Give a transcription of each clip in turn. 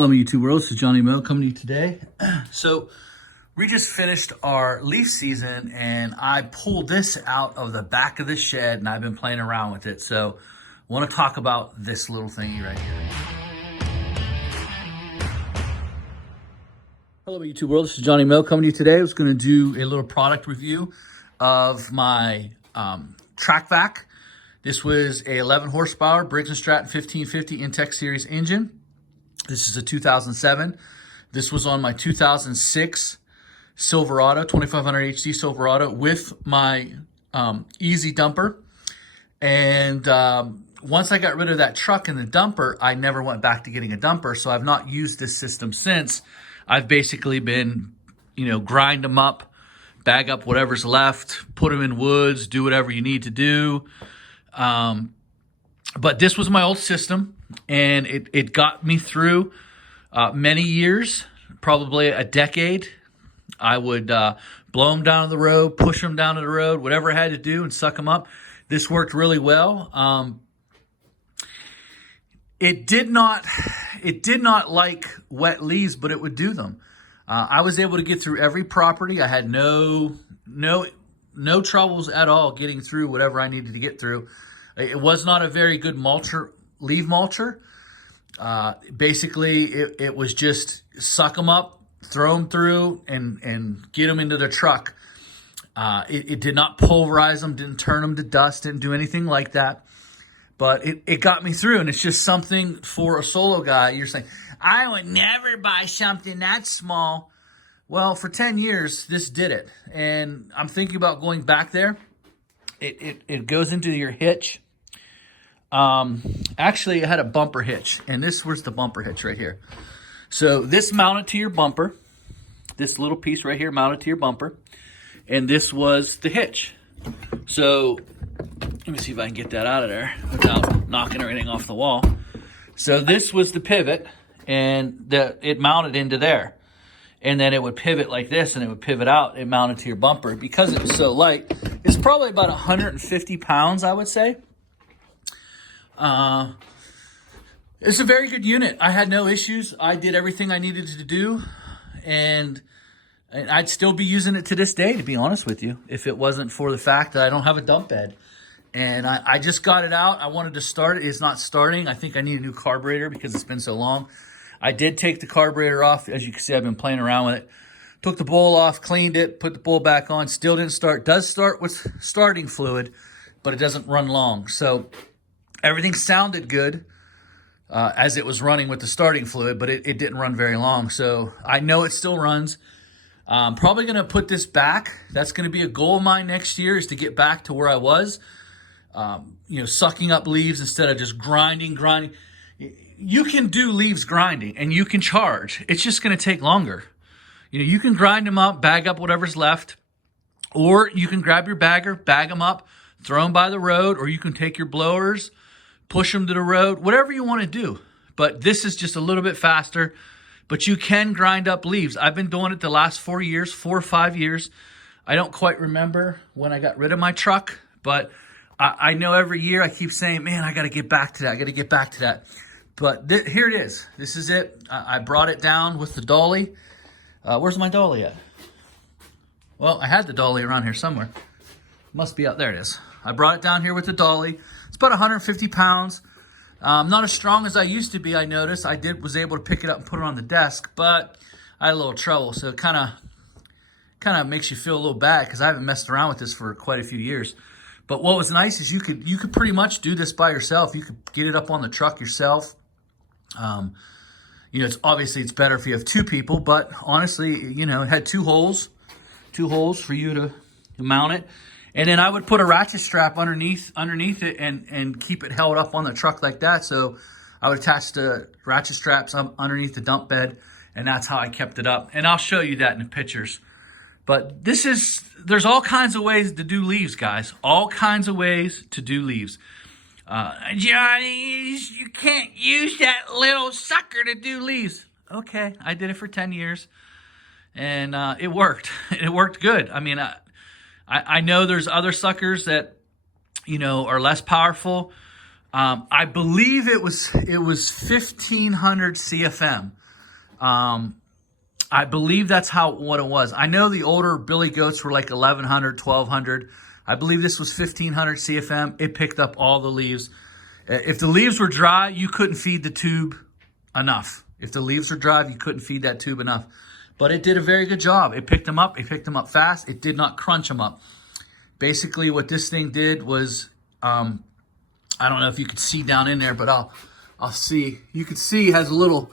Hello, YouTube world. This is Johnny Moe coming to you today. So we just finished our leaf season and I pulled this out of the back of the shed and I've been playing around with it. So I want to talk about this little thingy right here. Hello, YouTube world. This is Johnny Moe coming to you today. I was going to do a little product review of my track vac. This was a 11 horsepower Briggs & Stratton 1550 Intex Series engine. This is a 2007. This was on my 2006 Silverado, 2500 HD Silverado with my easy dumper. And once I got rid of that truck and the dumper, I never went back to getting a dumper. So I've not used this system since. I've basically been, grind them up, bag up whatever's left, put them in woods, do whatever you need to do. But this was my old system, and it got me through many years, probably a decade. I would blow them down to the road, push them down to the road, whatever I had to do, and suck them up. This worked really well. It did not like wet leaves, but it would do them. I was able to get through every property. I had no troubles at all getting through whatever I needed to get through. It was not a very good leaf mulcher. Basically, it was just suck them up, throw them through, and get them into the truck. It did not pulverize them, didn't turn them to dust, didn't do anything like that. But it got me through, and it's just something for a solo guy. You're saying, I would never buy something that small. Well, for 10 years, this did it. And I'm thinking about going back there. It goes into your hitch. Actually, it had a bumper hitch, and this was the bumper hitch right here. So this mounted to your bumper. This little piece right here mounted to your bumper. And this was the hitch. So let me see if I can get that out of there without knocking everything off the wall. So this was the pivot, and it mounted into there. And then it would pivot like this, and it would pivot out and mount it to your bumper. Because it was so light, it's probably about 150 pounds, I would say. It's a very good unit. I had no issues. I did everything I needed to do, and I'd still be using it to this day, to be honest with you, if it wasn't for the fact that I don't have a dump bed. And I just got it out. I wanted to start it. It's not starting. I think I need a new carburetor because it's been so long. I did take the carburetor off. As you can see, I've been playing around with it. Took the bowl off, cleaned it, put the bowl back on. Still didn't start. Does start with starting fluid, but it doesn't run long. So everything sounded good as it was running with the starting fluid, but it didn't run very long. So I know it still runs. I'm probably going to put this back. That's going to be a goal of mine next year, is to get back to where I was. Sucking up leaves instead of just grinding. You can do leaves grinding, and you can charge. It's just going to take longer. You can grind them up, bag up whatever's left, or you can grab your bagger, bag them up, throw them by the road, or you can take your blowers, push them to the road, whatever you want to do. But this is just a little bit faster, but you can grind up leaves. I've been doing it the last 4 or 5 years. I don't quite remember when I got rid of my truck, but I know every year I keep saying, man, I got to get back to that. I got to get back to that. But here it is. This is it. I brought it down with the dolly. Where's my dolly at? Well, I had the dolly around here somewhere. Must be out. There it is. I brought it down here with the dolly. It's about 150 pounds. Not as strong as I used to be, I noticed. I was able to pick it up and put it on the desk, but I had a little trouble. So it kind of makes you feel a little bad because I haven't messed around with this for quite a few years. But what was nice is you could pretty much do this by yourself. You could get it up on the truck yourself. It's better if you have two people, but honestly, it had two holes for you to mount it. And then I would put a ratchet strap underneath it and keep it held up on the truck like that. So I would attach the ratchet straps up underneath the dump bed, and that's how I kept it up. And I'll show you that in the pictures. But there's all kinds of ways to do leaves, guys. All kinds of ways to do leaves. Johnny, you can't use that little sucker to do leaves. Okay, I did it for 10 years, and it worked. It worked good. I mean, I know there's other suckers that, are less powerful. I believe it was 1,500 CFM. I believe that's what it was. I know the older Billy Goats were like 1,100, 1,200. I believe this was 1,500 CFM. It picked up all the leaves. If the leaves were dry, you couldn't feed the tube enough. If the leaves were dry, you couldn't feed that tube enough. But it did a very good job. It picked them up. It picked them up fast. It did not crunch them up. Basically, what this thing did was, I don't know if you could see down in there, but I'll see. You can see it has a little,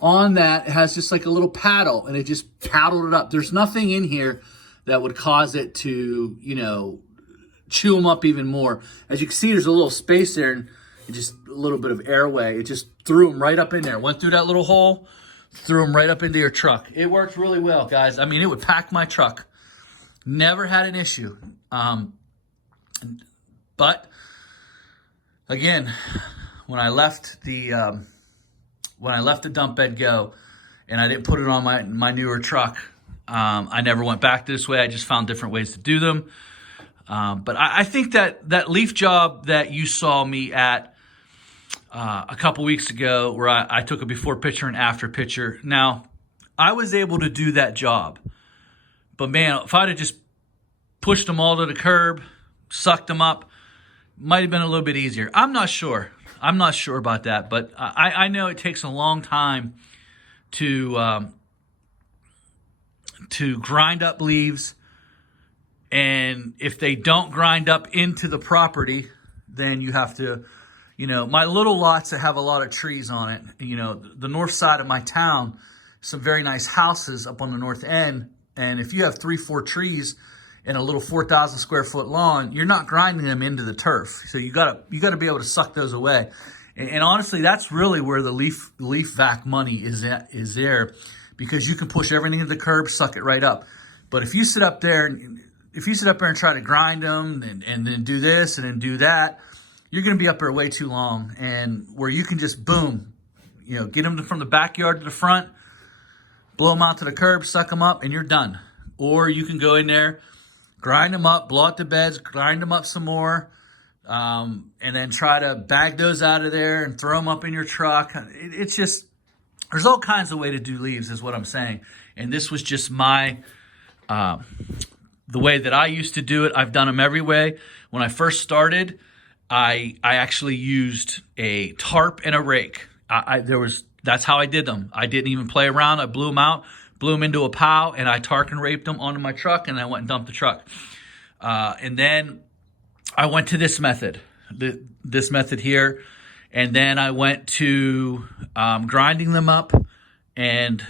on that, it has just like a little paddle, and it just paddled it up. There's nothing in here that would cause it to, chew them up even more. As you can see, there's a little space there, and just a little bit of airway. It just threw them right up in there. Went through that little hole, threw them right up into your truck. It worked really well, guys. I mean, it would pack my truck. Never had an issue. But again, when I let the dump bed go, and I didn't put it on my newer truck, I never went back this way. I just found different ways to do them. But I think that leaf job that you saw me at a couple weeks ago, where I took a before picture and after picture. Now, I was able to do that job. But man, if I'd have just pushed them all to the curb, sucked them up, might have been a little bit easier. I'm not sure. I'm not sure about that. But I know it takes a long time to grind up leaves. And if they don't grind up into the property, then you have to, my little lots that have a lot of trees on it, the north side of my town, some very nice houses up on the north end. And if you have 3-4 trees in a little 4,000 square foot lawn, you're not grinding them into the turf. So you gotta be able to suck those away. And honestly, that's really where the leaf vac money is there, because you can push everything to the curb, suck it right up. But if you sit up there and try to grind them and then do this and then do that, you're going to be up there way too long. And where you can just boom, get them from the backyard to the front, blow them out to the curb, suck them up, and you're done. Or you can go in there, grind them up, blow out the beds, grind them up some more, and then try to bag those out of there and throw them up in your truck. It's just, there's all kinds of way to do leaves is what I'm saying. And this was just the way that I used to do it. I've done them every way. When I first started, I actually used a tarp and a rake. That's how I did them. I didn't even play around. I blew them out, blew them into a pile, and I tarp and raped them onto my truck, and I went and dumped the truck. And then I went to this method here, and then I went to grinding them up and,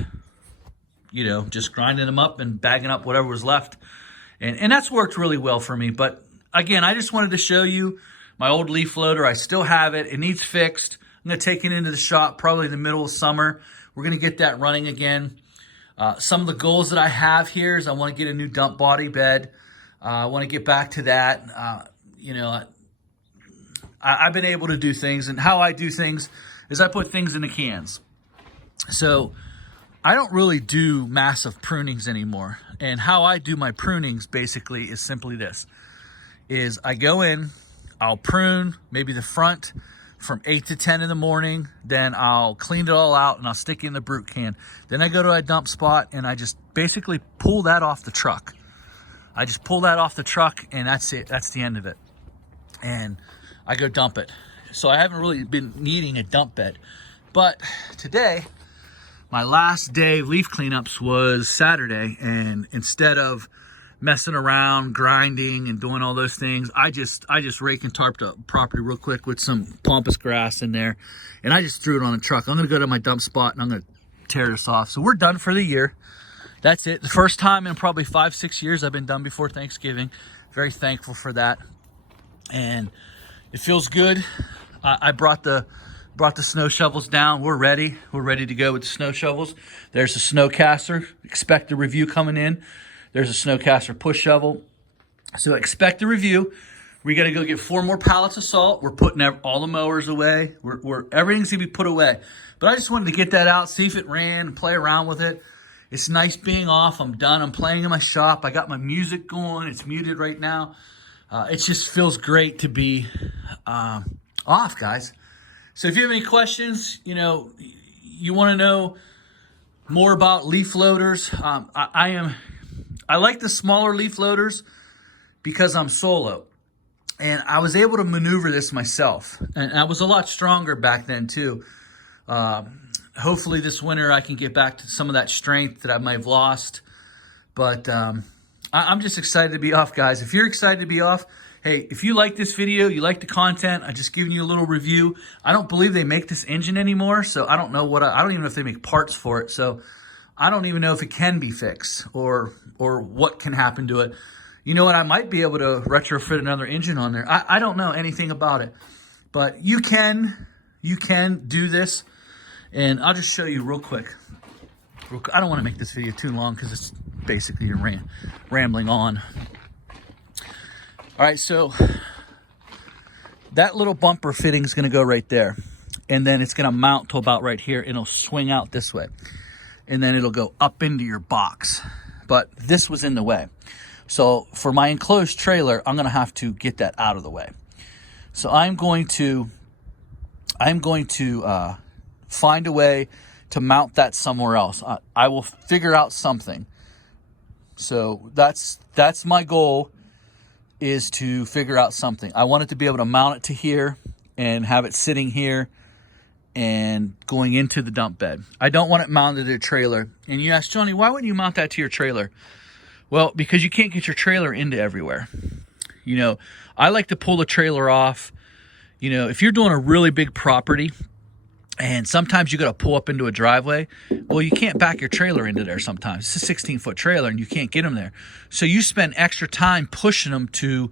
just grinding them up and bagging up whatever was left. And that's worked really well for me. But again, I just wanted to show you my old leaf loader. I still have it. It needs fixed. I'm going to take it into the shop probably in the middle of summer. We're going to get that running again. Some of the goals that I have here is I want to get a new dump body bed. I want to get back to that. I've been able to do things, and how I do things is I put things in the cans. So I don't really do massive prunings anymore. And how I do my prunings basically is simply this, is I go in, I'll prune maybe the front from 8 to 10 in the morning. Then I'll clean it all out and I'll stick it in the brute can. Then I go to a dump spot and I just basically pull that off the truck. I just pull that off the truck and that's it. That's the end of it. And I go dump it. So I haven't really been needing a dump bed. But today, my last day of leaf cleanups was Saturday, and instead of messing around, grinding, and doing all those things, I just rake and tarped up property real quick with some pampas grass in there, and I just threw it on a truck. I'm gonna go to my dump spot and I'm gonna tear this off. So we're done for the year. That's it. The first time in probably 5-6 years I've been done before Thanksgiving. Very thankful for that, and it feels good. I brought the snow shovels down. We're ready to go with the snow shovels. There's a snowcaster. Expect a review coming in. There's a snowcaster push shovel. So expect a review. We got to go get 4 more pallets of salt. We're putting all the mowers away. Everything's going to be put away. But I just wanted to get that out, see if it ran, play around with it. It's nice being off. I'm done. I'm playing in my shop. I got my music going. It's muted right now. It just feels great to be off, guys. So if you have any questions, you want to know more about leaf loaders, I like the smaller leaf loaders because I'm solo. And I was able to maneuver this myself. And I was a lot stronger back then too. Hopefully this winter I can get back to some of that strength that I might have lost. But I'm just excited to be off, guys. If you're excited to be off, hey, if you like this video, you like the content, I just giving you a little review. I don't believe they make this engine anymore, so I don't know I don't even know if they make parts for it. So I don't even know if it can be fixed or what can happen to it. You know what? I might be able to retrofit another engine on there. I don't know anything about it, but you can do this, and I'll just show you real quick. I don't want to make this video too long because it's basically rambling on. All right, so that little bumper fitting is going to go right there, and then it's going to mount to about right here, and it'll swing out this way, and then it'll go up into your box. But this was in the way. So for my enclosed trailer, I'm going to have to get that out of the way. So I'm going to find a way to mount that somewhere else. I will figure out something. So that's my goal, is to figure out something. I want it to be able to mount it to here and have it sitting here and going into the dump bed. I don't want it mounted to a trailer. And you ask, Johnny, why wouldn't you mount that to your trailer? Well, because you can't get your trailer into everywhere. I like to pull the trailer off. If you're doing a really big property and sometimes you got to pull up into a driveway, well, you can't back your trailer into there sometimes. It's a 16-foot trailer and you can't get them there. So you spend extra time pushing them to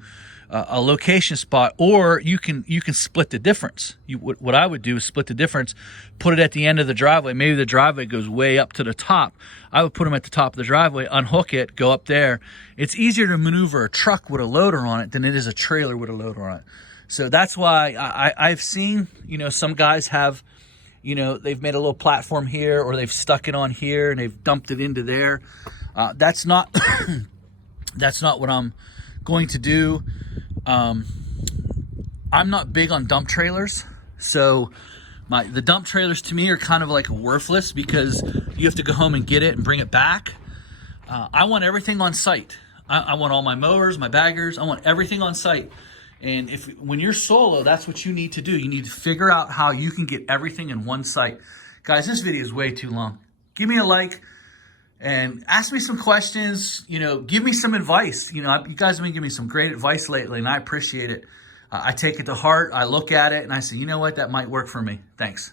a location spot, or you can split the difference. What I would do is split the difference, put it at the end of the driveway. Maybe the driveway goes way up to the top. I would put them at the top of the driveway, unhook it, go up there. It's easier to maneuver a truck with a loader on it than it is a trailer with a loader on it. So that's why I've seen, some guys have, they've made a little platform here, or they've stuck it on here and they've dumped it into there. That's not that's not what I'm going to do. I'm not big on dump trailers, so the dump trailers to me are kind of like worthless because you have to go home and get it and bring it back. I want everything on site. I want all my mowers, my baggers. I want everything on site. And when you're solo, that's what you need to do. You need to figure out how you can get everything in one site. Guys, this video is way too long. Give me a like and ask me some questions. Give me some advice. You guys have been giving me some great advice lately, and I appreciate it. I take it to heart. I look at it and I say, you know what, that might work for me. Thanks.